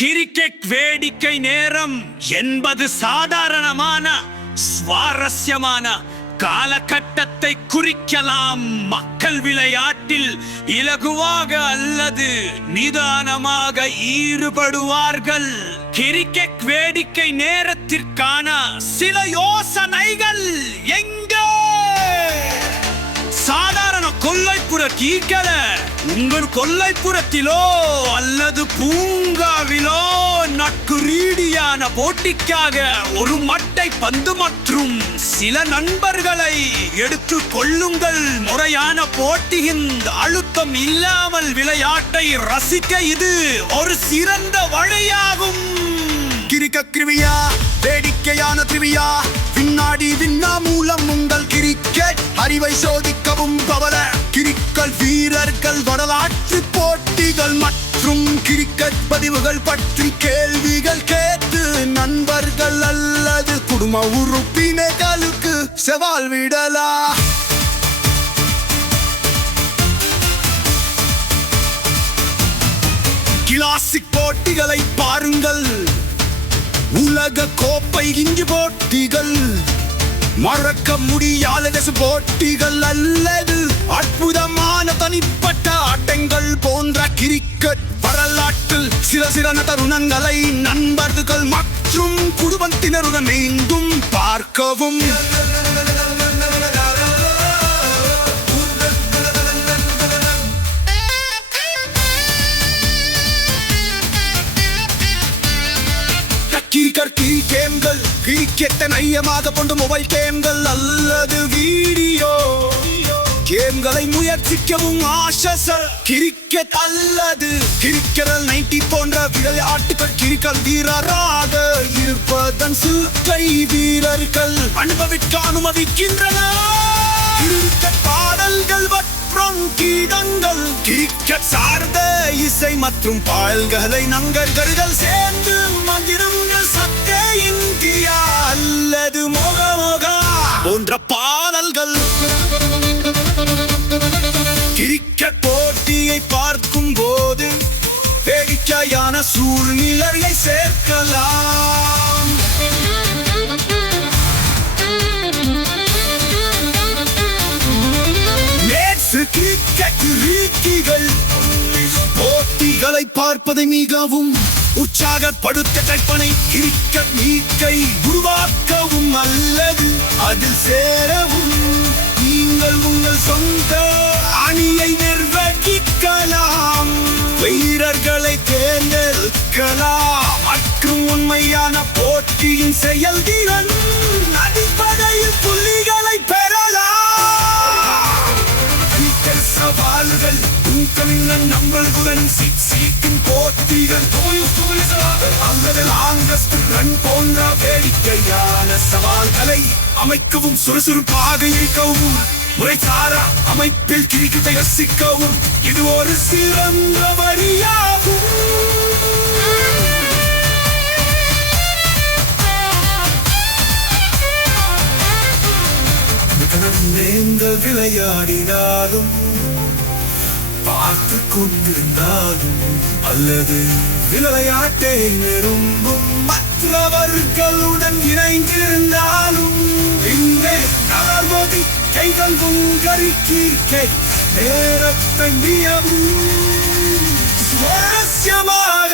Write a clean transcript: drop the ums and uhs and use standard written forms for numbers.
Cricket வேடிக்கை நேரம் என்பது சாதாரணமான சுவாரஸ்யமான காலகட்டத்தை குறிக்கலாம். மக்கள் விளையாட்டில் இலகுவாக அல்லது நிதானமாக ஈடுபடுவார்கள். கிரிக்கெட் வேடிக்கை நேரத்திற்கான சில யோசனைகள் எங்கே? சாதாரண கொல்லைப்புற கீக்கல உங்கள் கொல்லைப்புறத்திலோ அல்லது பூங்காவிலோ நட்பு ரீதியான போட்டிக்காக ஒரு மட்டை பந்து மற்றும் சில நண்பர்களை எடுத்துக் கொள்ளுங்கள். முறையான போட்டியின் அழுத்தம் இல்லாமல் விளையாட்டை ரசிக்க இது ஒரு சிறந்த வழியாகும். கிரிக்கெட் கிருவியா வேடிக்கையான திரிவியா விண்ணாடி விண்ணா மூலம் உங்கள் கிரிக்கெட் அறிவை சோதிக்கவும் பவல கிரிக்கெட் வீரர்கள் வரலாற்று போட்டிகள் மற்றும் கிரிக்கெட் பதிவுகள் பற்றி கேள்விகள் கேட்டு நண்பர்கள் அல்லது குடும்ப உறுப்பினர்களுக்கு சவால் விடலா. கிளாசிக் போட்டிகளை பாருங்கள். உலக கோப்பை இஞ்சி போட்டிகள், மறக்க முடியாத போட்டிகள் அல்லது அற்புதமான தனிப்பட்ட ஆட்டங்கள் போன்ற கிரிக்கெட் வரலாற்றில் சில சிறந்த தருணங்களை நண்பர்கள் மற்றும் குடும்பத்தினருடன் மீண்டும் பார்க்கவும். கேம்கள் கிரிக்கெட்டை மையமாக கொண்டு மொபைல் கேம்கள் அல்லது வீடியோ கேம்களை முயற்சிக்கவும் ஆசை. கிரிக்கெட் அல்லது கிரிக்கெட் 90 போன்ற விளையாட்டுகள் கிரிக்கெட் வீரராக இருப்பதன் சுக்கை வீரர்கள் அனுபவிக்க அனுமதிக்கின்றன. கிரிக்கெட் பாடல்கள் மற்றும் கீதங்கள் கிரிக்கெட் சார்ந்த இசை மற்றும் பாடல்களை நண்பர்கள் சேர்ந்து மகிழுங்கள். சத்தே இந்தியா அல்லது மோகமோகா போன்ற பாடல்கள் கிரிக்கெட் போட்டியை பார்க்கும் போது வேடிக்கையான சூழ்நிலையை சேர்க்கலாம். போட்டிகளை பார்ப்பதை மிகவும் உற்சாகப்படுத்த கற்பனை கிரிக்கெட் மீட்கை உருவாக்கவும் அல்லது அதில் சேரவும் நீங்கள் உங்கள் சொந்த அணியை நிர்வகிக்கலாம். வீரர்களை தேர்ந்தெடுக்கலாம் மற்றும் உண்மையான போட்டியின் செயல்திறன் அடிப்படையில் புள்ளிகளை பெறலாம். சவால்கள் நம்பர்களுடன் சீக்கின் போட்டிகள் அல்லது லாங்கஸ்ட் ரன் போன்ற வேடிக்கையான சவால்களை அமைக்கவும் சுறுசுறுப்பாக இருக்கவும் முறைசாரா அமைப்பில் கிரிக்கெட்டை ரசிக்கவும் இது ஒரு சிறந்த வழியாகும். நீங்கள் விளையாடினாலும் பார்த்து கொண்டிருந்தாலும் அல்லது விளையாட்டை விரும்பும் மற்றவர்களுடன் இணைந்திருந்தாலும் இங்கே நகர்வதி கைகள் உங்கரிக்கை நேரத்தை மிகவும் சுவாரஸ்யமாக